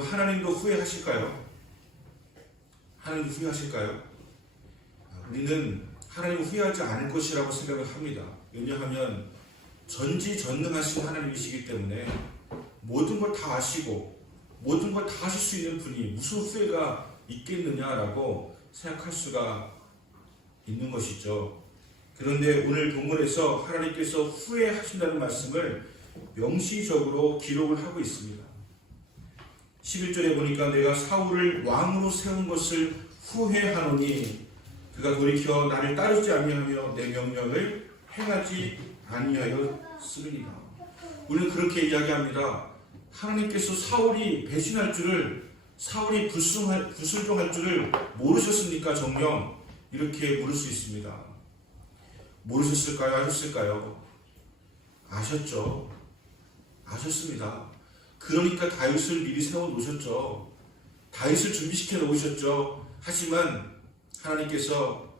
여러분, 하나님도 후회하실까요? 하나님도 후회하실까요? 우리는 하나님을 후회하지 않을 것이라고 생각을 합니다. 왜냐하면 전지전능하신 하나님이시기 때문에 모든 걸 다 아시고 모든 걸 다 하실 수 있는 분이 무슨 후회가 있겠느냐라고 생각할 수가 있는 것이죠. 그런데 오늘 본문에서 하나님께서 후회하신다는 말씀을 명시적으로 기록을 하고 있습니다. 11절에 보니까 내가 사울을 왕으로 세운 것을 후회하노니 그가 돌이켜 나를 따르지 아니하며 내 명령을 행하지 아니하였음이니라. 우리는 그렇게 이야기합니다. 하나님께서 사울이 배신할 줄을, 사울이 불순종할 줄을 모르셨습니까? 정녕 이렇게 물을 수 있습니다. 모르셨을까요? 아셨을까요? 아셨죠. 아셨습니다. 그러니까 다윗을 미리 세워 놓으셨죠. 다윗을 준비시켜 놓으셨죠. 하지만 하나님께서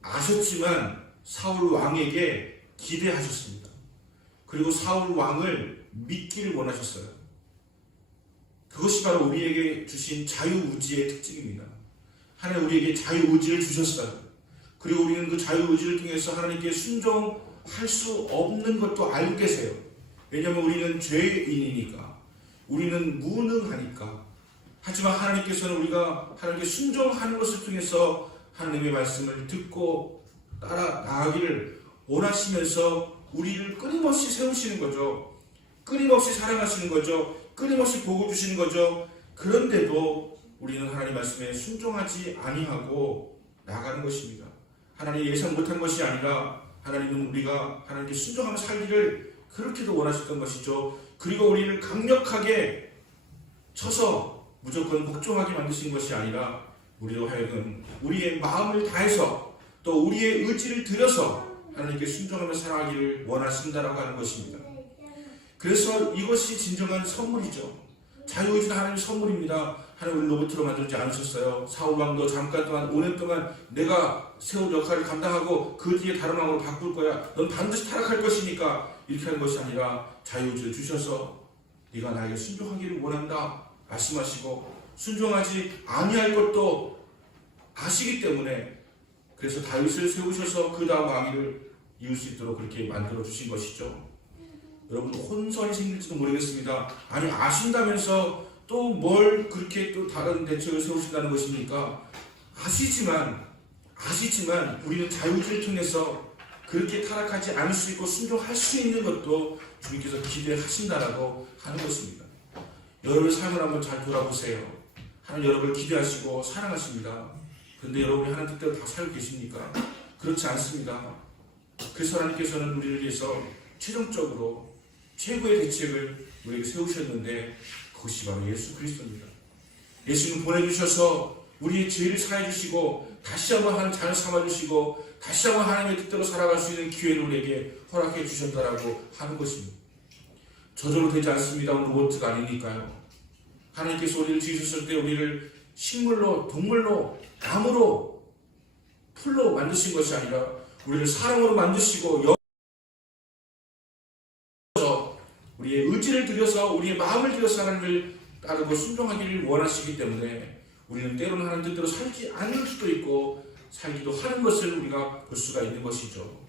아셨지만 사울 왕에게 기대하셨습니다. 그리고 사울 왕을 믿기를 원하셨어요. 그것이 바로 우리에게 주신 자유의지의 특징입니다. 하나님 우리에게 자유의지를 주셨어요. 그리고 우리는 그 자유의지를 통해서 하나님께 순종할 수 없는 것도 알고 계세요. 왜냐하면 우리는 죄인이니까, 우리는 무능하니까. 하지만 하나님께서는 우리가 하나님께 순종하는 것을 통해서 하나님의 말씀을 듣고 따라 나가기를 원하시면서 우리를 끊임없이 세우시는 거죠. 끊임없이 사랑하시는 거죠. 끊임없이 복을 주시는 거죠. 그런데도 우리는 하나님 말씀에 순종하지 아니하고 나가는 것입니다. 하나님 예상 못한 것이 아니라 하나님은 우리가 하나님께 순종하며 살기를 그렇게도 원하셨던 것이죠. 그리고 우리를 강력하게 쳐서 무조건 복종하게 만드신 것이 아니라 우리로 하여금 우리의 마음을 다해서 또 우리의 의지를 들여서 하나님께 순종하며 살아가기를 원하신다라고 하는 것입니다. 그래서 이것이 진정한 선물이죠. 자유의지는 하나님의 선물입니다. 하나님 우리 로봇으로 만들지 않으셨어요. 사울 왕도 잠깐 동안 5년 동안 내가 세운 역할을 감당하고 그 뒤에 다른 왕으로 바꿀 거야. 넌 반드시 타락할 것이니까 이렇게 하는 것이 아니라 자유의지를 주셔서 네가 나에게 순종하기를 원한다 말씀하시고 순종하지 아니할 것도 아시기 때문에 그래서 다윗을 세우셔서 그 다음 왕위를 이을 수 있도록 그렇게 만들어 주신 것이죠. 여러분 혼선이 생길지도 모르겠습니다. 아니 아신다면서 또 뭘 그렇게 또 다른 대책을 세우신다는 것입니까? 아시지만 우리는 자유의지를 통해서 그렇게 타락하지 않을 수 있고 순종할 수 있는 것도 주님께서 기대하신다라고 하는 것입니다. 여러분의 삶을 한번 잘 돌아보세요. 하나님 여러분을 기대하시고 사랑하십니다. 그런데 여러분이 하나님 뜻대로 다 살고 계십니까? 그렇지 않습니다. 그래서 하나님께서는 우리를 위해서 최종적으로 최고의 대책을 우리에게 세우셨는데 그것이 바로 예수 그리스도입니다. 예수님 보내주셔서 우리의 죄를 사해 주시고 다시 한번 하나님 자녀 삼아 주시고 다시 한번 하나님의 뜻대로 살아갈 수 있는 기회를 우리에게 허락해 주셨다라고 하는 것입니다. 저절로 되지 않습니다. 우리 로봇가 아니니까요. 하나님께서 우리를 지으셨을 때 우리를 식물로, 동물로, 나무로, 풀로 만드신 것이 아니라 우리를 사랑으로 만드시고 우리의 의지를 들여서 우리의 마음을 들여서 하나님을 따르고 순종하기를 원하시기 때문에 우리는 때로는 하나님 뜻대로 살지 않을 수도 있고 살기도 하는 것을 우리가 볼 수가 있는 것이죠.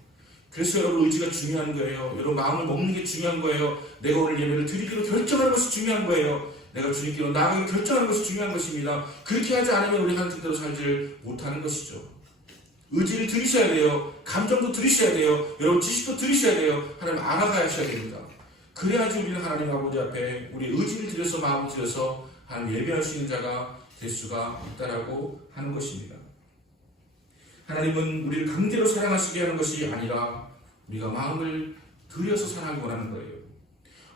그래서 여러분 의지가 중요한 거예요. 여러분 마음을 먹는 게 중요한 거예요. 내가 오늘 예배를 드리기로 결정하는 것이 중요한 거예요. 내가 주님께로 나아가기 결정하는 것이 중요한 것입니다. 그렇게 하지 않으면 우리 하나님 뜻대로 살지를 못하는 것이죠. 의지를 들이셔야 돼요. 감정도 들이셔야 돼요. 여러분 지식도 들이셔야 돼요. 하나님 알아가야 하셔야 됩니다. 그래야지 우리는 하나님 아버지 앞에 우리 의지를 들여서 마음을 들여서 하나님 예배할 수 있는 자가 될 수가 있다라고 하는 것입니다. 하나님은 우리를 강제로 사랑하시게 하는 것이 아니라 우리가 마음을 들여서 사랑하기 원하는 거예요.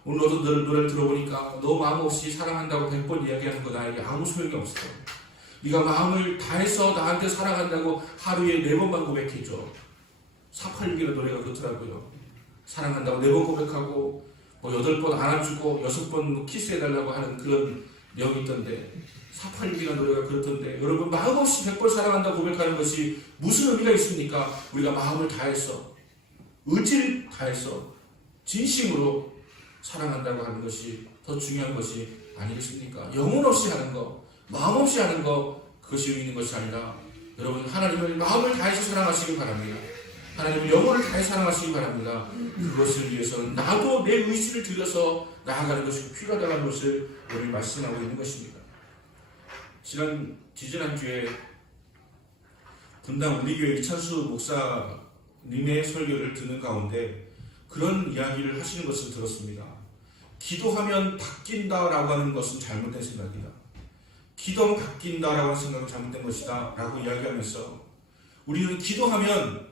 오늘 너도 노래를 들어보니까 너 마음 없이 사랑한다고 100번 이야기하는 거 나에게 아무 소용이 없어. 네가 마음을 다해서 나한테 사랑한다고 하루에 4번만 고백해줘. 486이라는 노래가 그렇더라고요. 사랑한다고 4번 고백하고 8번 안아주고 6번 키스해달라고 하는 그런 내용이 있던데 486이라는 노래가 그렇던데 여러분 마음 없이 100번 사랑한다고 고백하는 것이 무슨 의미가 있습니까? 우리가 마음을 다해서 의지를 다해서 진심으로 사랑한다고 하는 것이 더 중요한 것이 아니겠습니까? 영혼 없이 하는 것, 마음 없이 하는 것, 그것이 의미 있는 것이 아니라 여러분 하나님을 마음을 다해서 사랑하시기 바랍니다. 하나님을 영혼을 다해 사랑하시기 바랍니다. 그것을 위해서는 나도 내 의지를 들여서 나아가는 것이 필요하다는 것을 오늘 말씀하고 있는 것입니다. 지지난주에 분당 우리교회 이찬수 목사님의 설교를 듣는 가운데 그런 이야기를 하시는 것을 들었습니다. 기도하면 바뀐다라고 하는 것은 잘못된 생각이다. 기도하면 바뀐다라고 하는 생각은 잘못된 것이다 라고 이야기하면서 우리는 기도하면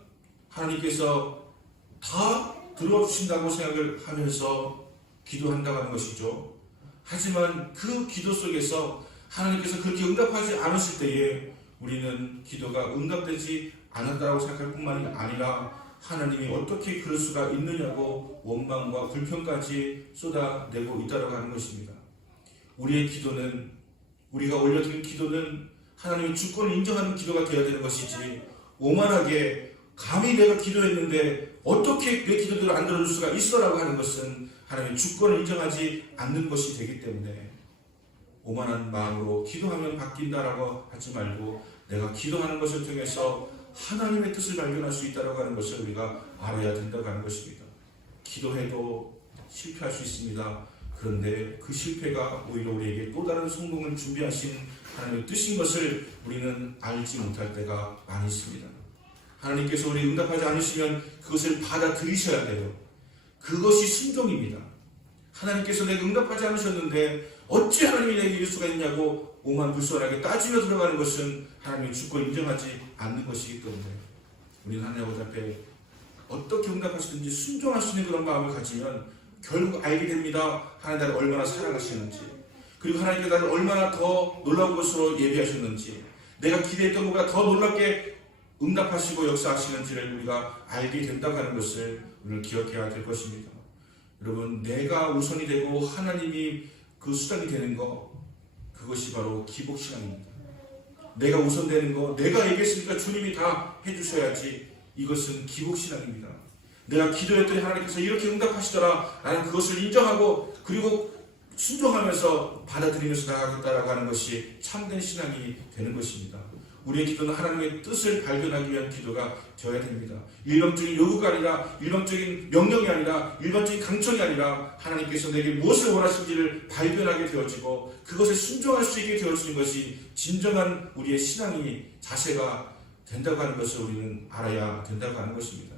하나님께서 다 들어주신다고 생각을 하면서 기도한다고 하는 것이죠. 하지만 그 기도 속에서 하나님께서 그렇게 응답하지 않으실 때에 우리는 기도가 응답되지 않았다고 생각할 뿐만이 아니라 하나님이 어떻게 그럴 수가 있느냐고 원망과 불평까지 쏟아내고 있다고 하는 것입니다. 우리의 기도는, 우리가 올려드린 기도는 하나님의 주권을 인정하는 기도가 되어야 되는 것이지, 오만하게 감히 내가 기도했는데 어떻게 내 기도대로 안 들어줄 수가 있어라고 하는 것은 하나님의 주권을 인정하지 않는 것이 되기 때문에 오만한 마음으로 기도하면 바뀐다라고 하지 말고 내가 기도하는 것을 통해서 하나님의 뜻을 발견할 수 있다고 하는 것을 우리가 알아야 된다고 하는 것입니다. 기도해도 실패할 수 있습니다. 그런데 그 실패가 오히려 우리에게 또 다른 성공을 준비하신 하나님의 뜻인 것을 우리는 알지 못할 때가 많이 있습니다. 하나님께서 우리 응답하지 않으시면 그것을 받아들이셔야 돼요. 그것이 순종입니다. 하나님께서 내가 응답하지 않으셨는데 어찌 하나님이 내게 이럴 수가 있냐고 오만불손하게 따지며 들어가는 것은 하나님의 주권 인정하지 않는 것이기 때문에 우리는 하나님 아버지 앞에 어떻게 응답하시든지 순종할 수 있는 그런 마음을 가지면 결국 알게 됩니다. 하나님 나를 얼마나 사랑하시는지, 그리고 하나님께서 나를 얼마나 더 놀라운 것으로 예비하셨는지, 내가 기대했던 것보다 더 놀랍게 응답하시고 역사하시는지를 우리가 알게 된다고 하는 것을 오늘 기억해야 될 것입니다. 여러분, 내가 우선이 되고 하나님이 그 수단이 되는 것, 그것이 바로 기복신앙입니다. 내가 우선되는 거, 내가 얘기했으니까 주님이 다 해주셔야지, 이것은 기복신앙입니다. 내가 기도했더니 하나님께서 이렇게 응답하시더라, 나는 그것을 인정하고 그리고 순종하면서 받아들이면서 나가겠다라고 하는 것이 참된 신앙이 되는 것입니다. 우리의 기도는 하나님의 뜻을 발견하기 위한 기도가 되어야 됩니다. 일방적인 요구가 아니라, 일방적인 명령이 아니라, 일방적인 강청이 아니라 하나님께서 내게 무엇을 원하시는지를 발견하게 되어지고 그것에 순종할 수 있게 되어지는 것이 진정한 우리의 신앙이, 자세가 된다고 하는 것을 우리는 알아야 된다고 하는 것입니다.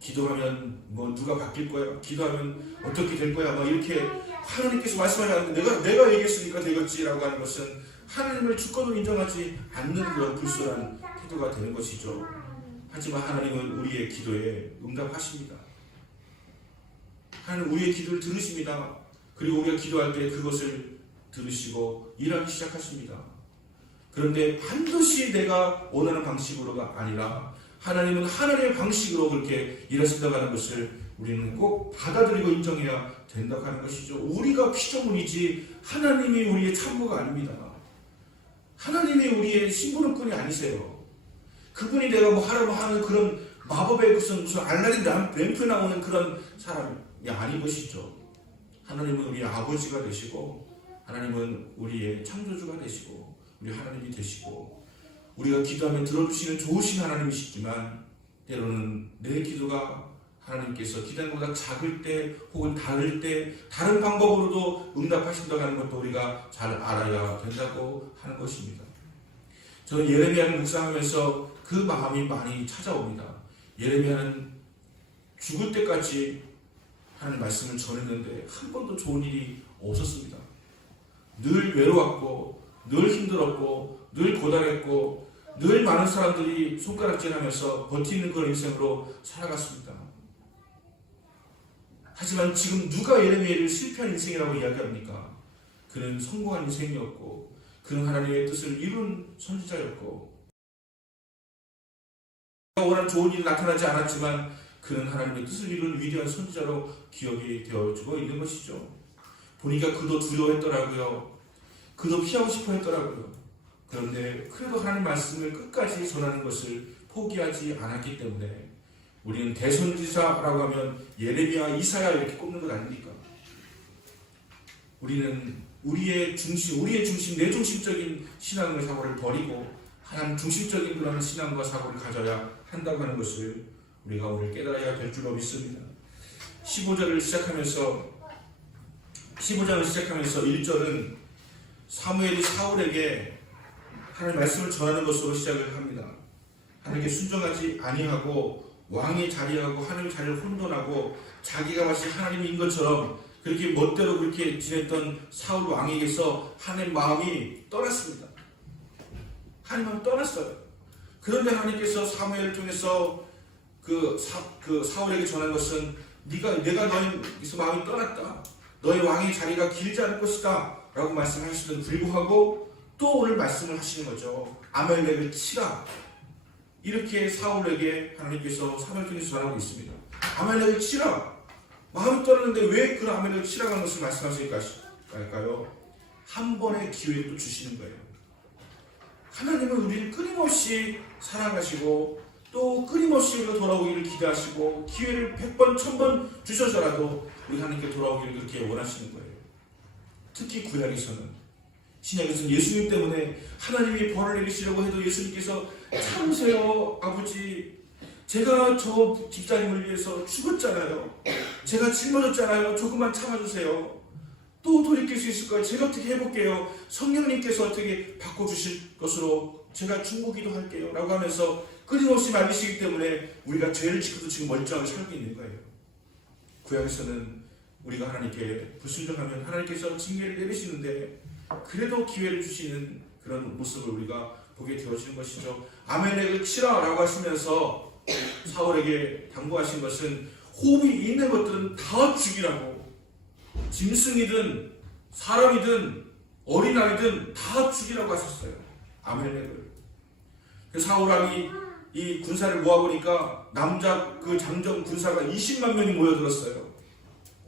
기도하면 뭐 누가 바뀔 거야? 기도하면 어떻게 될 거야? 막 이렇게 하나님께서 말씀하셨는데 내가 얘기했으니까 되겠지라고 하는 것은 하나님을 주권으로 인정하지 않는 그런 불순한 태도가 되는 것이죠. 하지만 하나님은 우리의 기도에 응답하십니다. 하나님은 우리의 기도를 들으십니다. 그리고 우리가 기도할 때 그것을 들으시고 일하기 시작하십니다. 그런데 반드시 내가 원하는 방식으로가 아니라 하나님은 하나님의 방식으로 그렇게 일하신다고 하는 것을 우리는 꼭 받아들이고 인정해야 된다고 하는 것이죠. 우리가 피조물이지 하나님이 우리의 참모가 아닙니다. 하나님이 우리의 심부름꾼이 아니세요. 그분이 내가 뭐 하라고 하는 그런 마법의 무슨 알라딘 램프에 나오는 그런 사람이 아닌 것이죠. 하나님은 우리의 아버지가 되시고, 하나님은 우리의 창조주가 되시고, 우리 하나님이 되시고, 우리가 기도하면 들어주시는 좋으신 하나님이시지만 때로는 내 기도가 하나님께서 기도하는 것보다 작을 때 혹은 다를 때 다른 방법으로도 응답하신다고 하는 것도 우리가 잘 알아야 된다고 하는 것입니다. 저는 예레미야를 묵상하면서 그 마음이 많이 찾아옵니다. 예레미야는 죽을 때까지 하나님 말씀을 전했는데 한 번도 좋은 일이 없었습니다. 늘 외로웠고, 늘 힘들었고, 늘 고달했고, 늘 많은 사람들이 손가락질하면서 버티는 그런 인생으로 살아갔습니다. 하지만 지금 누가 예레미야를 실패한 인생이라고 이야기합니까? 그는 성공한 인생이었고, 그는 하나님의 뜻을 이룬 선지자였고, 그가 원하는 좋은 일이 나타나지 않았지만 그는 하나님의 뜻을 이룬 위대한 선지자로 기억이 되어지고 있는 것이죠. 보니까 그도 두려워했더라고요. 그도 피하고 싶어 했더라고요. 그런데 그래도 하나님 말씀을 끝까지 전하는 것을 포기하지 않았기 때문에 우리는 대선지자라고 하면 예레미야, 이사야 이렇게 꼽는 것 아닙니까? 우리는 우리의 중심, 내 중심적인 신앙의 사고를 버리고 하나님 중심적인 그런 신앙과 사고를 가져야 한다고 하는 것을 우리가 오늘 깨달아야 될 줄로 믿습니다. 15장을 시작하면서 1절은 사무엘이 사울에게 하나님의 말씀을 전하는 것으로 시작을 합니다. 하나님께 순종하지 아니하고 왕이 자리하고 하나님의 자리를 혼돈하고 자기가 마치 하나님인 것처럼 그렇게 멋대로 그렇게 지냈던 사울 왕에게서 하나님 마음이 떠났습니다. 하나님 마음이 떠났어요. 그런데 하나님께서 사무엘을 통해서 그 사울에게 전한 것은 내가 너희에서 마음이 떠났다. 너희 왕의 자리가 길지 않을 것이다. 라고 말씀하시던 불구하고 또 오늘 말씀을 하시는 거죠. 아말렉을 치라. 이렇게 사울에게 하나님께서 사무엘 통해서 전하고 있습니다. 아말렉을 치라. 마음이 떠났는데 왜 그런 아말렉을 치라고 하는 것을 말씀하실까요? 한 번의 기회를 또 주시는 거예요. 하나님은 우리를 끊임없이 사랑하시고 또 끊임없이 우리가 돌아오기를 기대하시고 기회를 100번, 1000번 주셔서라도 우리 하나님께 돌아오기를 그렇게 원하시는 거예요. 특히 구약에서는, 신약에서는 예수님 때문에 하나님이 벌을 내리시려고 해도 예수님께서 참으세요 아버지, 제가 저 집사님을 위해서 죽었잖아요. 제가 짊어졌잖아요. 조금만 참아주세요. 또 돌이킬 수 있을까요? 제가 어떻게 해볼게요. 성령님께서 어떻게 바꿔주실 것으로 제가 중보기도 할게요. 라고 하면서 끊임없이 말리시기 때문에 우리가 죄를 짓고도 지금 멀쩡하게 살고 있는 거예요. 구약에서는 우리가 하나님께 불순종하면 하나님께서 징계를 내리시는데 그래도 기회를 주시는 그런 모습을 우리가 보게 되어지는 것이죠. 아말렉을 치라라고 하시면서 사울에게 당부하신 것은 호흡이 있는 것들은 다 죽이라고, 짐승이든 사람이든 어린아이든 다 죽이라고 하셨어요. 아말렉을. 사울 왕이 이 군사를 모아보니까 남자 그 장정 군사가 20만 명이 모여들었어요.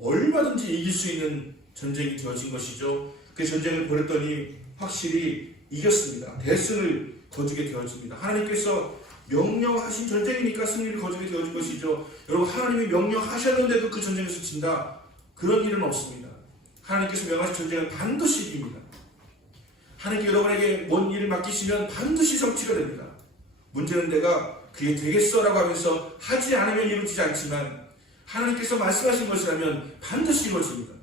얼마든지 이길 수 있는 전쟁이 되어진 것이죠. 그 전쟁을 벌였더니 확실히 이겼습니다. 대승을 거두게 되어집니다. 하나님께서 명령하신 전쟁이니까 승리를 거두게 되어진 것이죠. 여러분, 하나님이 명령하셨는데도 그 전쟁에서 진다, 그런 일은 없습니다. 하나님께서 명하신 전쟁은 반드시 이깁니다. 하나님께 여러분에게 뭔 일을 맡기시면 반드시 성취가 됩니다. 문제는 내가 그게 되겠어라고 하면서 하지 않으면 이루어지지 않지만 하나님께서 말씀하신 것이라면 반드시 이루어집니다.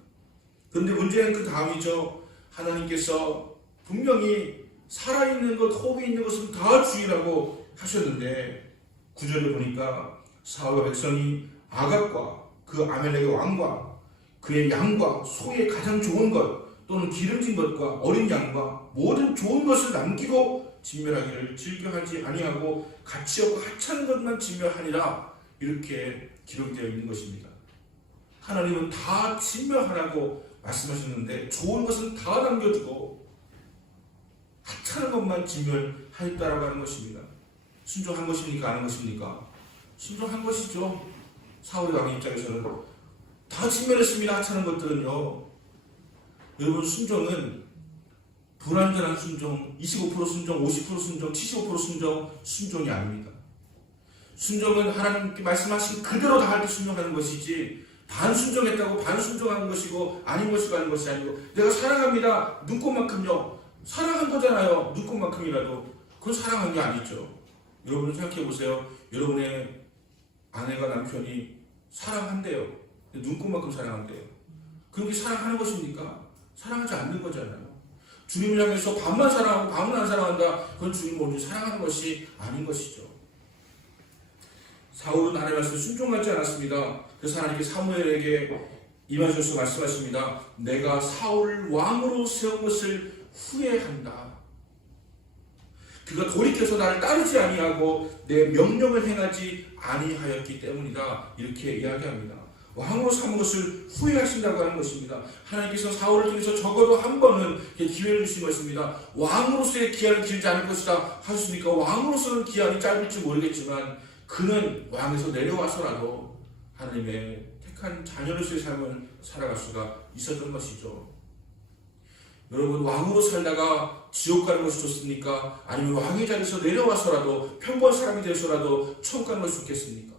그런데 문제는 그 다음이죠. 하나님께서 분명히 살아있는 것, 호흡이 있는 것은 다 죽이라고 하셨는데 9절을 보니까 사울과 백성이 아각과 그 아말렉의 왕과 그의 양과 소의 가장 좋은 것 또는 기름진 것과 어린 양과 모든 좋은 것을 남기고 진멸하기를 즐겨하지 아니하고 가치 없고 하찮은 것만 진멸하니라, 이렇게 기록되어 있는 것입니다. 하나님은 다 진멸하라고 말씀하셨는데 좋은 것은 다 남겨두고 하찮은 것만 진멸하였다라고 하는 것입니다. 순종한 것입니까? 안 한 것입니까? 순종한 것이죠. 사울의 왕의 입장에서는 다 진멸했습니다. 하찮은 것들은요. 여러분, 순종은 불완전한 순종, 25% 순종, 50% 순종, 75% 순종이 아닙니다. 순종은 하나님께 말씀하신 그대로 다 할 때 순종하는 것이지, 반순종했다고 반순종하는 것이고 아닌 것이고 하는 것이 아니고, 내가 사랑합니다. 눈꽃만큼요. 사랑한 거잖아요. 눈꽃만큼이라도. 그건 사랑한 게 아니죠. 여러분 생각해 보세요. 여러분의 아내가 남편이 사랑한대요. 눈꽃만큼 사랑한대요. 그렇게 사랑하는 것입니까? 사랑하지 않는 거잖아요. 주님을 향해서 반만 사랑하고 반만 안 사랑한다. 그건 주님 모두 사랑하는 것이 아닌 것이죠. 사울은 하나님의 말씀을 순종하지 않았습니다. 그래서 하나님께 사무엘에게 임하셔서 말씀하십니다. 내가 사울을 왕으로 세운 것을 후회한다. 그가 돌이켜서 나를 따르지 아니하고 내 명령을 행하지 아니하였기 때문이다. 이렇게 이야기합니다. 왕으로 삼은 것을 후회하신다고 하는 것입니다. 하나님께서 사울을 통해서 적어도 한 번은 기회를 주신 것입니다. 왕으로서의 기한은 길지 않을 것이다 하셨으니까 왕으로서는 기한이 짧을지 모르겠지만 그는 왕에서 내려와서라도 하나님의 택한 자녀로서의 삶을 살아갈 수가 있었던 것이죠. 여러분, 왕으로 살다가 지옥 가는 것이 좋습니까? 아니면 왕의 자리에서 내려와서라도 평범한 사람이 되어서라도 천국 가는 것이 좋겠습니까?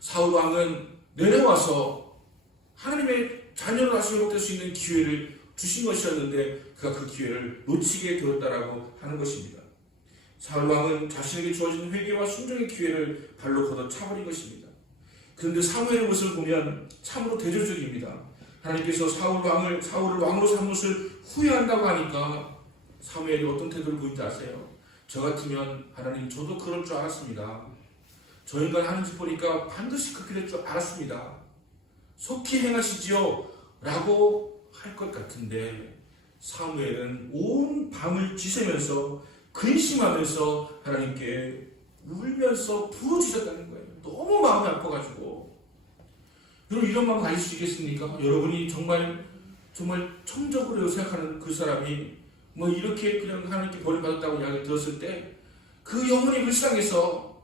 사울 왕은 내려와서 하나님의 자녀를 다시 회복될 수 있는 기회를 주신 것이었는데 그가 그 기회를 놓치게 되었다라고 하는 것입니다. 사울 왕은 자신에게 주어진 회개와 순종의 기회를 발로 걷어 차버린 것입니다. 그런데 사무엘의 모습을 보면 참으로 대조적입니다. 하나님께서 사울을 왕으로 삼은 것을 후회한다고 하니까 사무엘이 어떤 태도를 보이는지 아세요? 저 같으면 하나님 저도 그럴 줄 알았습니다. 저 인간 하는 짓 보니까 반드시 그렇게 될 줄 알았습니다. 속히 행하시지요 라고 할 것 같은데 사무엘은 온 밤을 지새면서 근심하면서 하나님께 울면서 부르짖었다는 거예요. 너무 마음이 아파가지고. 여러분 이런 마음 가질 수 있겠습니까? 여러분이 정말 청적으로 생각하는 그 사람이 뭐 이렇게 그냥 하나님께 버림받았다고 이야기를 들었을 때 그 영혼이 불쌍해서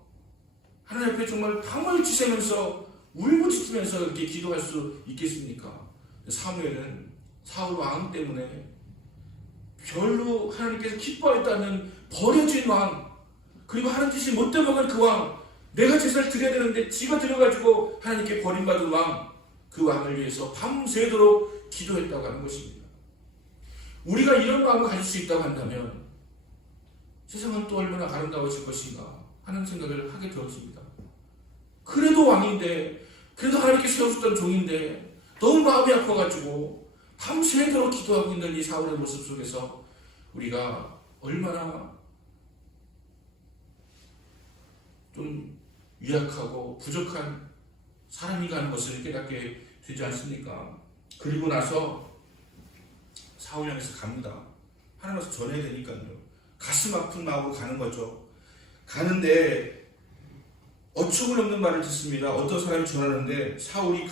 하나님 앞에 정말 밤을 지새면서 울부짖으면서 이렇게 기도할 수 있겠습니까? 사무엘은 사울 왕 때문에 별로 하나님께서 기뻐했다는 버려진 왕, 그리고 하는 짓이 못돼 먹은 그 왕, 내가 제사를 드려야 되는데 지가 드려가지고 하나님께 버림받은 왕, 그 왕을 위해서 밤새도록 기도했다고 하는 것입니다. 우리가 이런 마음을 가질 수 있다고 한다면 세상은 또 얼마나 아름다워질 것인가 하는 생각을 하게 되었습니다. 그래도 왕인데, 그래도 하나님께 세워줬던 종인데 너무 마음이 아파가지고 밤새도록 기도하고 있는 이 사울의 모습 속에서 우리가 얼마나 좀 유약하고 부족한 사람인가 하는 것을 깨닫게 되지 않습니까? 그리고 나서 사울 향해서 갑니다. 하나님께서 전해야 되니까요. 가슴 아픈 마음으로 가는 거죠. 가는데 어처구니없는 말을 듣습니다. 어떤 사람이 전하는데 사울이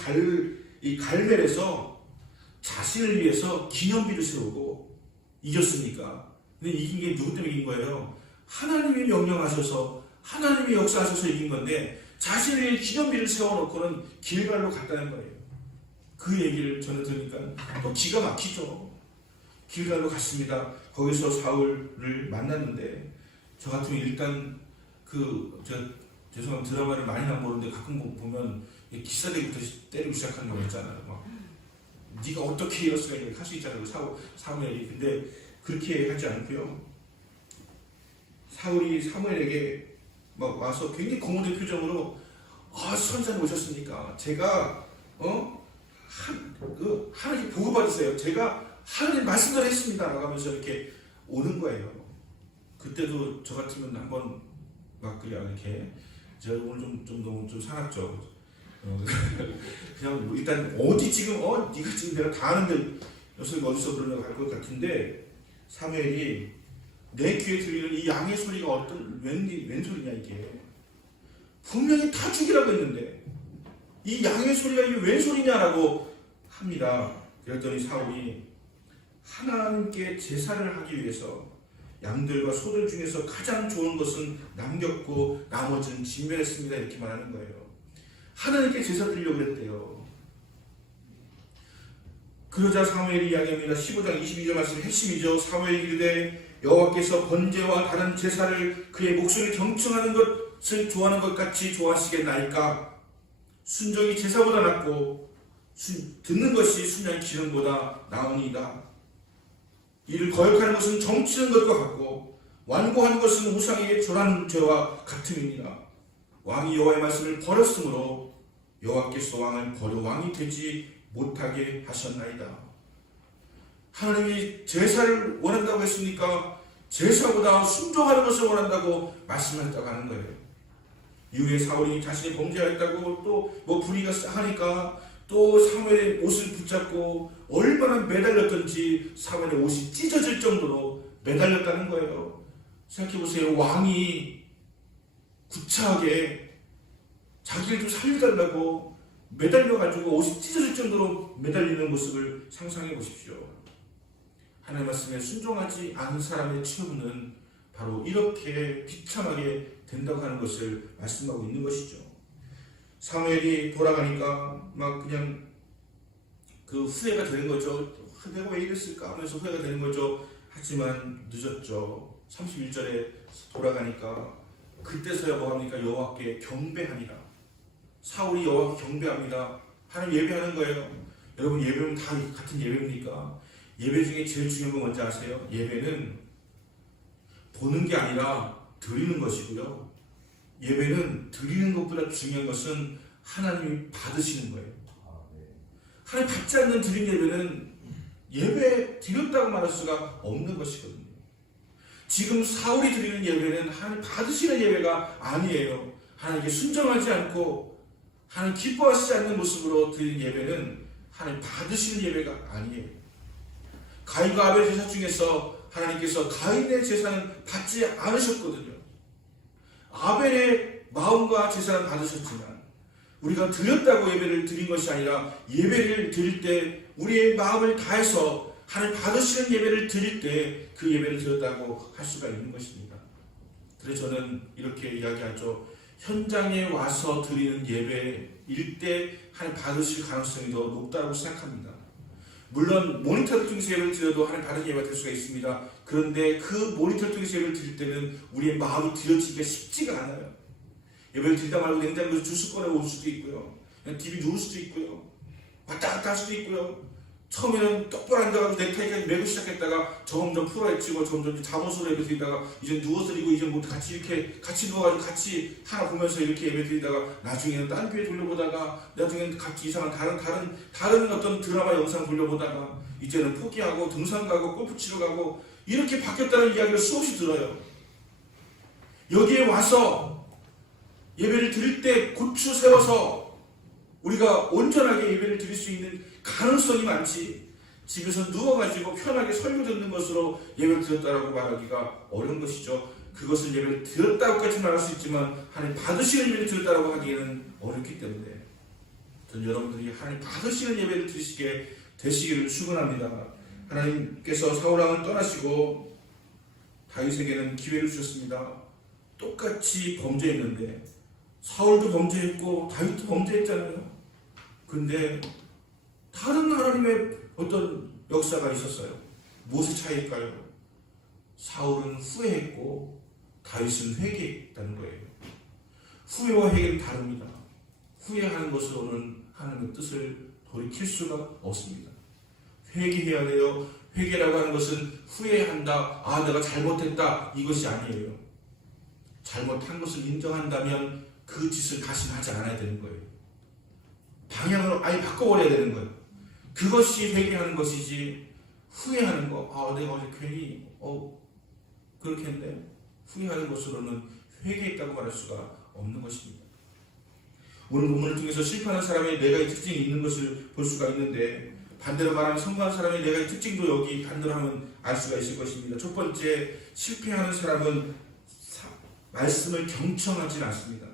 이 갈멜에서 자신을 위해서 기념비를 세우고 이겼습니까? 근데 이긴 게 누구 때문에 이긴 거예요? 하나님이 명령하셔서 하나님이 역사하셔서 이긴 건데 자신을 위해 기념비를 세워놓고는 길갈로 갔다는 거예요. 그 얘기를 저는 들으니까 기가 막히죠. 길갈로 갔습니다. 거기서 사울을 만났는데 저 같으면 일단 죄송합니다. 드라마를 많이 안 보는데 가끔 보면 기사대기부터 때리고 시작하는 경우 있잖아요. 막 네가 어떻게 이럴 수가 있냐 할 수 있잖아요. 사무엘이. 근데 그렇게 하지 않고요. 사울이 사무엘에게 막 와서 굉장히 고무된 표정으로 선자님 오셨습니까? 제가 하나님 보고 받으세요. 제가 하나님 말씀대로 했습니다. 라고 하면서 이렇게 오는 거예요. 그때도 저 같으면 한번 막 그냥 이렇게 제가 오늘 좀 너무 좀 사납죠. 그냥 일단 어디 지금 네가 지금 내가 다 아는데 녀석이 어디서 그러려고 할 것 같은데 사무엘이 내 귀에 들리는 이 양의 소리가 웬 소리냐 이게 분명히 다 죽이라고 했는데 이 양의 소리가 이게 웬 소리냐라고 합니다. 그랬더니 사울이 하나님께 제사를 하기 위해서 양들과 소들 중에서 가장 좋은 것은 남겼고 나머지는 진멸했습니다. 이렇게 말하는 거예요. 하나님께 제사 드리려고 했대요. 그러자 사무엘이 이야기합니다. 15장 22절 말씀 핵심이죠. 사무엘이 이르되 여호와께서 번제와 다른 제사를 그의 목소리를 경청하는 것을 좋아하는 것 같이 좋아하시겠나이까? 순종이 제사보다 낫고 듣는 것이 순양 기름보다 나으니이다. 이를 거역하는 것은 정치는 것과 같고 완고하는 것은 우상에게 절한 죄와 같음이니라. 왕이 여호와의 말씀을 버렸으므로 여호와께서 왕을 버려 왕이 되지 못하게 하셨나이다. 하나님이 제사를 원한다고 했으니까 제사보다 순종하는 것을 원한다고 말씀하셨다고 하는 거예요. 이후에 사울이 자신이 범죄하였다고 또 불의가 하니까 또 사무엘의 옷을 붙잡고 얼마나 매달렸던지 사무엘의 옷이 찢어질 정도로 매달렸다는 거예요. 생각해보세요. 왕이 구차하게 자기를 좀 살려달라고 매달려가지고 옷이 찢어질 정도로 매달리는 모습을 상상해 보십시오. 하나님의 말씀에 순종하지 않은 사람의 처우는 바로 이렇게 비참하게 된다고 하는 것을 말씀하고 있는 것이죠. 사무엘이 돌아가니까 막 그냥 그 후회가 되는 거죠. 내가 왜 이랬을까 하면서 후회가 되는 거죠. 하지만 늦었죠. 31절에 돌아가니까 그때서야 뭐합니까? 여호와께 경배하니라. 사울이 여호와께 경배합니다. 하나님 예배하는 거예요. 여러분 예배는 다 같은 예배입니까? 예배 중에 제일 중요한 건 뭔지 아세요? 예배는 보는 게 아니라 드리는 것이고요. 예배는 드리는 것보다 중요한 것은 하나님이 받으시는 거예요. 하나님 받지 않는 드린 예배는 예배 드렸다고 말할 수가 없는 것이거든요. 지금 사울이 드리는 예배는 하나님 받으시는 예배가 아니에요. 하나님께 순종하지 않고 하나님 기뻐하시지 않는 모습으로 드리는 예배는 하나님 받으시는 예배가 아니에요. 가인과 아벨 제사 중에서 하나님께서 가인의 제사는 받지 않으셨거든요. 아벨의 마음과 제사는 받으셨지만 우리가 드렸다고 예배를 드린 것이 아니라 예배를 드릴 때 우리의 마음을 다해서 하나님 받으시는 예배를 드릴 때 그 예배를 드렸다고 할 수가 있는 것입니다. 그래서 저는 이렇게 이야기하죠. 현장에 와서 드리는 예배일 때 하나님 받으실 가능성이 더 높다고 생각합니다. 물론 모니터를 통해서 예배를 드려도 하나님 받은 예배가 될 수가 있습니다. 그런데 그 모니터를 통해서 예배를 드릴 때는 우리의 마음이 드려지기가 쉽지가 않아요. 예배를 드리다 말고 냉장고에서 주스 꺼내 올 수도 있고요. 그냥 TV 누울 수도 있고요. 왔다 갔다 할 수도 있고요. 처음에는 똑바로 앉아가지고 넥타이까지 매고 시작했다가 점점 풀어헤치고 점점 잠옷으로 예배 드리다가 이제 누워서 드리고 이제 뭐 같이 이렇게 같이 누워가지고 같이 하나 보면서 이렇게 예배 드리다가 나중에는 딴 교회 돌려보다가 나중에는 각기 이상한 다른 어떤 드라마 영상 돌려보다가 이제는 포기하고 등산 가고 골프 치러 가고 이렇게 바뀌었다는 이야기를 수없이 들어요. 여기에 와서 예배를 드릴 때 고추 세워서 우리가 온전하게 예배를 드릴 수 있는 가능성이 많지 집에서 누워가지고 편하게 설교 듣는 것으로 예배를 드렸다라고 말하기가 어려운 것이죠. 그것을 예배를 드렸다고까지 말할 수 있지만 하나님 받으시는 예배를 드렸다라고 하기에는 어렵기 때문에 저는 여러분들이 하나님 받으시는 예배를 드리시게 되시기를 축원합니다. 하나님께서 사울 왕을 떠나시고 다윗에게는 기회를 주셨습니다. 똑같이 범죄했는데 사울도 범죄했고 다윗도 범죄했잖아요. 근데 다른 하나님의 어떤 역사가 있었어요. 무엇의 차이일까요? 사울은 후회했고 다윗은 회개했다는 거예요. 후회와 회개는 다릅니다. 후회하는 것으로는 하나님의 뜻을 돌이킬 수가 없습니다. 회개해야 돼요. 회개라고 하는 것은 후회한다. 아, 내가 잘못했다. 이것이 아니에요. 잘못한 것을 인정한다면 그 짓을 다시는 하지 않아야 되는 거예요. 방향을 아예 바꿔버려야 되는 거예요. 그것이 회개하는 것이지 후회하는 거, 아 내가 어제 괜히 그렇게 했네. 후회하는 것으로는 회개했다고 말할 수가 없는 것입니다. 오늘 본문을 통해서 실패하는 사람의 네 가지 특징이 있는 것을 볼 수가 있는데 반대로 말하면 성공한 사람의 네 가지 특징도 여기 반대로 하면 알 수가 있을 것입니다. 첫 번째, 실패하는 사람은 말씀을 경청하지 않습니다.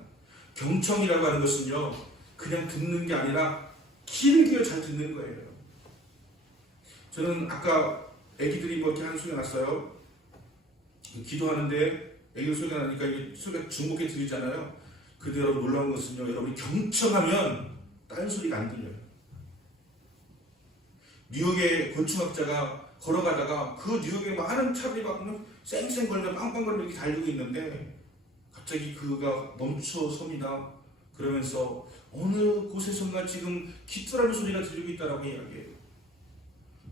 경청이라고 하는 것은요, 그냥 듣는 게 아니라 귀를 기울여 잘 듣는 거예요. 저는 아까 애기들이 뭐 이렇게 하는 소리가 났어요. 기도하는데 애기들 소리가 나니까 이게 소리가 중복해 들리잖아요. 근데 여러분 놀라운 것은요, 여러분이 경청하면 다른 소리가 안 들려요. 뉴욕의 곤충학자가 걸어가다가 그 뉴욕에 많은 차들이 막 쌩쌩거리며 빵빵거리며 이렇게 달리고 있는데 갑자기 그가 멈춰섭니다. 그러면서 어느 곳에선가 지금 깃들하는 소리가 들리고 있다라고 이야기해요.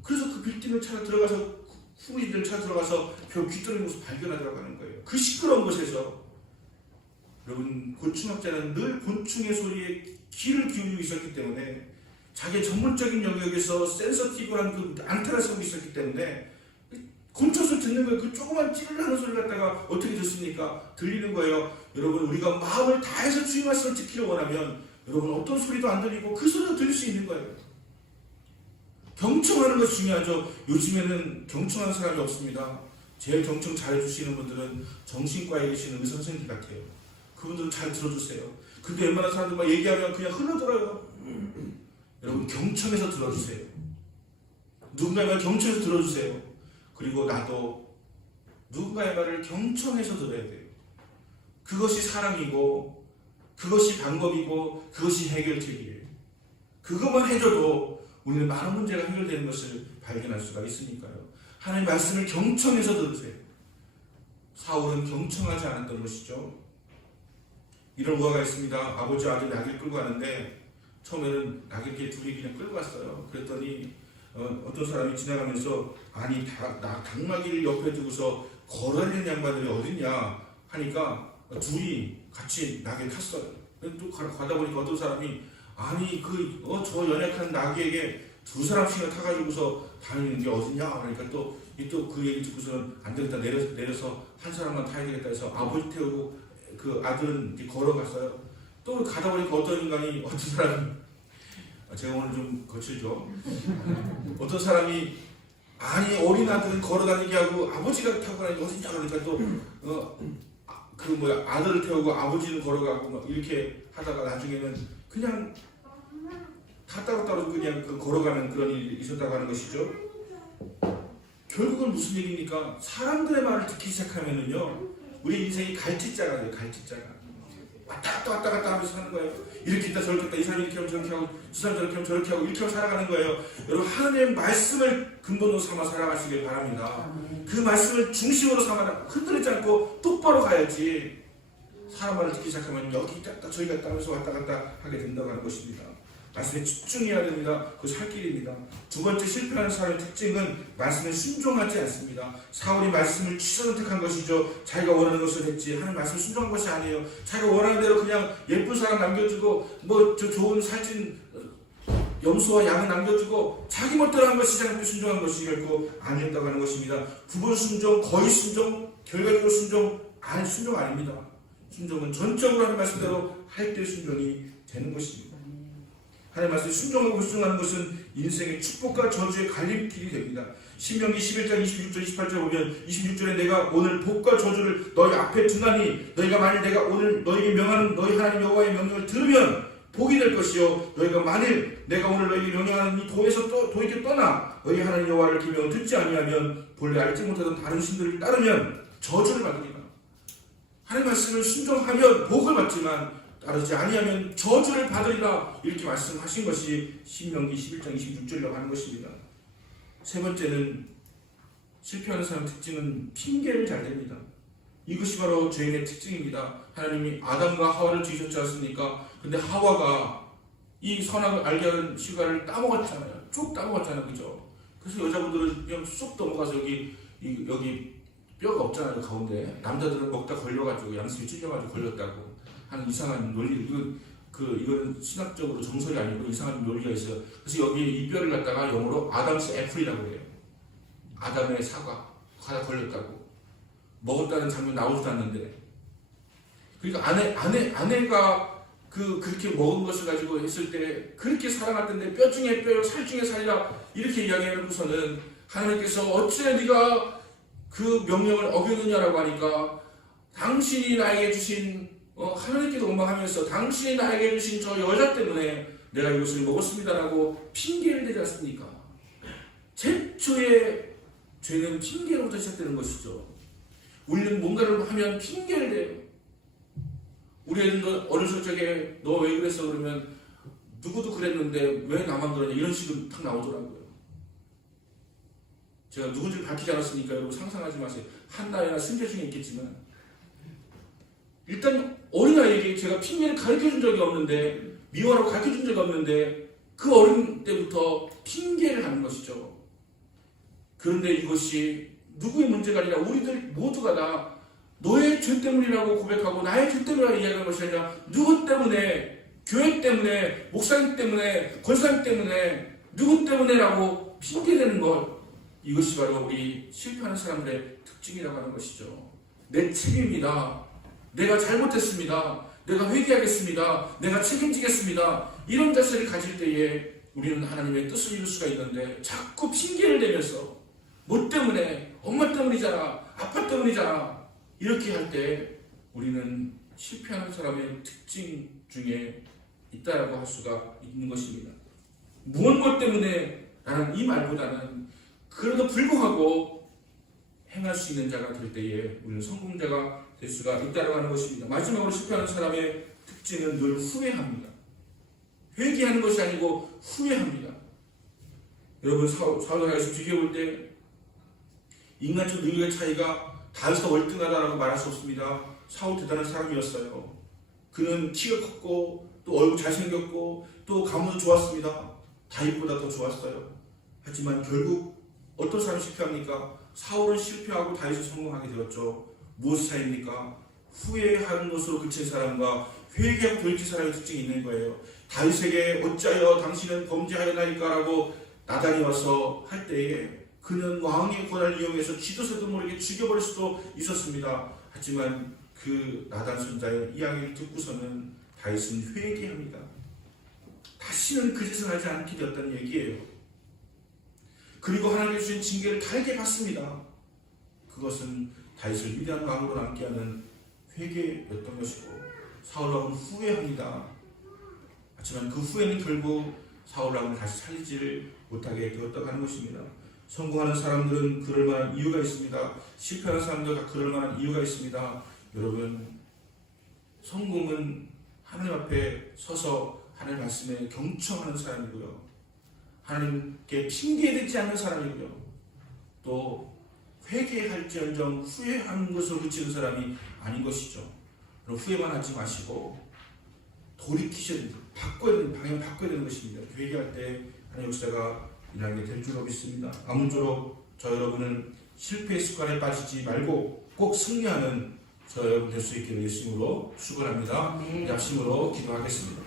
그래서 그 빌딩을 찾아 들어가서 후리들 찾아 들어가서 별 깃들이는 모습 발견하더라고 하는 거예요. 그 시끄러운 곳에서 여러분 곤충학자는 늘 곤충의 소리에 귀를 기울이고 있었기 때문에 자기의 전문적인 영역에서 센서티브한 그 안테나를 세우고 있었기 때문에 곤충 소리 듣는 거예요. 그 조그만 찌르르하는 소리 갖다가 어떻게 듣습니까? 들리는 거예요. 여러분 우리가 마음을 다해서 주의 말씀을 듣기를 원하면 여러분 어떤 소리도 안 들리고 그 소리도 들릴 수 있는 거예요. 경청하는 것이 중요하죠. 요즘에는 경청하는 사람이 없습니다. 제일 경청 잘해주시는 분들은 정신과에 계시는 의사 선생님들 같아요. 그분들은 잘 들어주세요. 근데 웬만한 사람들 막 얘기하면 그냥 흘러들어요. 여러분 경청해서 들어주세요. 누군가의 말 경청해서 들어주세요. 그리고 나도 누군가의 말을 경청해서 들어야 돼요. 그것이 사랑이고 그것이 방법이고 그것이 해결책이에요. 그것만 해줘도 우리는 많은 문제가 해결되는 것을 발견할 수가 있으니까요. 하나님의 말씀을 경청해서 들으세요. 사울은 경청하지 않았던 것이죠. 이런 우화가 있습니다. 아버지와 아들이 나귀를 끌고 가는데 처음에는 나귀 둘이 그냥 끌고 갔어요. 그랬더니 어떤 사람이 지나가면서 아니 당나귀를 옆에 두고서 걸어다니는 양반들이 어딨냐 하니까 둘이 같이 나귀에 탔어요. 또 가다 보니까 어떤 사람이 아니 저 연약한 나귀에게 두 사람씩이나 타가지고서 다니는 게 어딨냐 그러니까 또 그 얘기 듣고서는 안 되겠다 내려서 한 사람만 타야 되겠다 해서 아버지 태우고 그 아들은 이렇게 걸어갔어요. 또 가다 보니까 어떤 사람이 제가 오늘 좀 거칠죠. 어떤 사람이 아니 어린 아들은 걸어다니게 하고 아버지가 타고 가는 게 어딨냐 그러니까 또 아들을 태우고 아버지는 걸어가고 막 이렇게 하다가 나중에는 그냥 다 따로따로 그냥 걸어가는 그런 일이 있었다고 하는 것이죠. 결국은 무슨 얘기입니까? 사람들의 말을 듣기 시작하면은요 우리 인생이 갈짓자가 돼요. 갈짓자가 왔다 갔다 하면서 사는 거예요. 이렇게 있다 저렇게 있다 이 사람이 이렇게 하면 저렇게 하고 저 사람 저렇게 하면 저렇게 하고 이렇게 하고 살아가는 거예요. 여러분 하나님의 말씀을 근본으로 삼아 살아가시길 바랍니다. 그 말씀을 중심으로 삼아 흔들리지 않고 똑바로 가야지. 사람 말을 듣기 시작하면 여기 갔다 저기 갔다 하면서 왔다 갔다 하게 된다고 하는 것입니다. 말씀에 집중해야 됩니다. 그 살 길입니다. 두 번째 실패하는 사람의 특징은 말씀에 순종하지 않습니다. 사울이 말씀을 취선택한 것이죠. 자기가 원하는 것을 했지 하는 말씀을 순종한 것이 아니에요. 자기가 원하는 대로 그냥 예쁜 사람 남겨주고 저 좋은 살찐 염소와 양을 남겨주고 자기 멋대로 한 것이 자기 순종한 것이 결코 아니었다고 하는 것입니다. 부분 순종, 거의 순종, 결과적으로 순종 아닙니다. 순종은 전적으로 하는 말씀대로 할 때 순종이 되는 것입니다. 하나님 말씀에 순종하고 순종하는 것은 인생의 축복과 저주의 갈림길이 됩니다. 신명기 11장 26절 28절 보면 26절에 내가 오늘 복과 저주를 너희 앞에 두나니 너희가 만일 내가 오늘 너희에게 명하는 너희 하나님 여호와의 명령을 들으면 복이 될 것이요 너희가 만일 내가 오늘 너희에게 명령하는 이 도에서 도에게 떠나 너희 하나님 여호와를 기명을 듣지 아니하면 본래 알지 못하던 다른 신들을 따르면 저주를 받으리라. 하나님 말씀을 순종하면 복을 받지만 따르지 아니하면 저주를 받으리라 이렇게 말씀하신 것이 신명기 11장 26절이라고 하는 것입니다. 세 번째는 실패하는 사람의 특징은 핑계를 잘 댑니다. 이것이 바로 죄인의 특징입니다. 하나님이 아담과 하와를 지으셨지 않습니까? 근데 하와가 이 선악을 알게 하는 시간을 따먹었잖아요. 쭉 따먹었잖아요. 그죠? 그래서 여자분들은 그냥 쑥 넘어가서 여기 뼈가 없잖아요. 가운데. 남자들은 먹다 걸려가지고 양심이 찔려가지고 걸렸다고 하는 이상한 논리, 이거는 신학적으로 정설이 아니고 이상한 논리가 있어요. 그래서 여기 이 뼈를 갖다가 영어로 아담스 애플이라고 해요. 아담의 사과, 하나 걸렸다고. 먹었다는 장면 나오지도 않는데. 그러니까 아내가 그렇게 먹은 것을 가지고 했을 때 그렇게 사랑하던데 뼈 중에 뼈요, 살 중에 살이라 이렇게 이야기하고서는 하나님께서 어찌 네가 그 명령을 어겼느냐라고 하니까 당신이 나에게 주신 하나님께도 원망하면서 당신이 나에게 주신 저 여자 때문에 내가 이것을 먹었습니다라고 핑계를 대지 않습니까? 최초의 죄는 핑계로부터 시작되는 것이죠. 우리는 뭔가를 하면 핑계를 대요. 우리 애들도 어렸을 적에 너 왜 그랬어 그러면 누구도 그랬는데 왜 나만 그러냐 이런 식으로 탁 나오더라고요. 제가 누군지를 밝히지 않았으니까 여러분 상상하지 마세요. 한나이나 승재 중에 있겠지만 일단 어린아이에게 제가 핑계를 가르쳐준 적이 없는데 미워라고 가르쳐준 적이 없는데 그 어린 때부터 핑계를 하는 것이죠. 그런데 이것이 누구의 문제가 아니라 우리들 모두가 다 너의 죄 때문이라고 고백하고 나의 죄 때문이라고 이야기하는 것이 아니라 누구 때문에 교회 때문에 목사님 때문에 권사님 때문에 누구 때문에라고 핑계대는 것 이것이 바로 우리 실패하는 사람들의 특징이라고 하는 것이죠. 내 책임입니다. 내가 잘못했습니다. 내가 회개하겠습니다. 내가 책임지겠습니다. 이런 자세를 가질 때에 우리는 하나님의 뜻을 이룰 수가 있는데 자꾸 핑계를 대면서 뭐 때문에 엄마 때문이잖아 아빠 때문이잖아 이렇게 할 때 우리는 실패하는 사람의 특징 중에 있다라고 할 수가 있는 것입니다. 무엇 때문에 라는 이 말보다는 그래도 불구하고 행할 수 있는 자가 될 때에 우리는 성공자가 될 수가 있다고 하는 것입니다. 마지막으로 실패하는 사람의 특징은 늘 후회합니다. 회개하는 것이 아니고 후회합니다. 여러분 사울과 다윗을 비교해볼 때 인간적 능력의 차이가 다윗과 월등하다라고 말할 수 없습니다. 사울 대단한 사람이었어요. 그는 키가 컸고 또 얼굴 잘생겼고 또 가문도 좋았습니다. 다윗보다 더 좋았어요. 하지만 결국 어떤 사람이 실패합니까? 사울은 실패하고 다윗은 성공하게 되었죠. 무엇이 차이입니까? 후회하는 것으로 그친 사람과 회개하고 돌이킨 사람의 특징이 있는 거예요. 다윗에게 어찌하여 당신은 범죄하였나이까 라고 나단이 와서 할 때에 그는 왕의 권한을 이용해서 쥐도새도 모르게 죽여버릴 수도 있었습니다. 하지만 그 나단 선자의 이야기를 듣고서는 다윗은 회개합니다. 다시는 그 짓을 하지 않게 되었다는 얘기예요. 그리고 하나님께 주신 징계를 달게 받습니다. 그것은 다윗을 위대한 왕으로 남게 하는 회개였던 것이고 사울왕은 후회합니다. 하지만 그 후회는 결국 사울왕을 다시 살리지를 못하게 되었다고 하는 것입니다. 성공하는 사람들은 그럴 만한 이유가 있습니다. 실패하는 사람들 다 그럴 만한 이유가 있습니다. 여러분, 성공은 하나님 앞에 서서 하나님 말씀에 경청하는 사람이고요. 하나님께 핑계대지 않는 사람이고요. 또 회개할지언정 후회하는 것으로 그치는 사람이 아닌 것이죠. 그럼 후회만 하지 마시고 돌이키셔야 됩니다. 방향 바꿔야 되는 것입니다. 회개할 때 하나님 역사가 일하게 될 줄로 믿습니다. 아무쪼록 저 여러분은 실패의 습관에 빠지지 말고 꼭 승리하는 저 여러분 될 수 있기를 예수님으로 축원합니다. 약심으로 기도하겠습니다.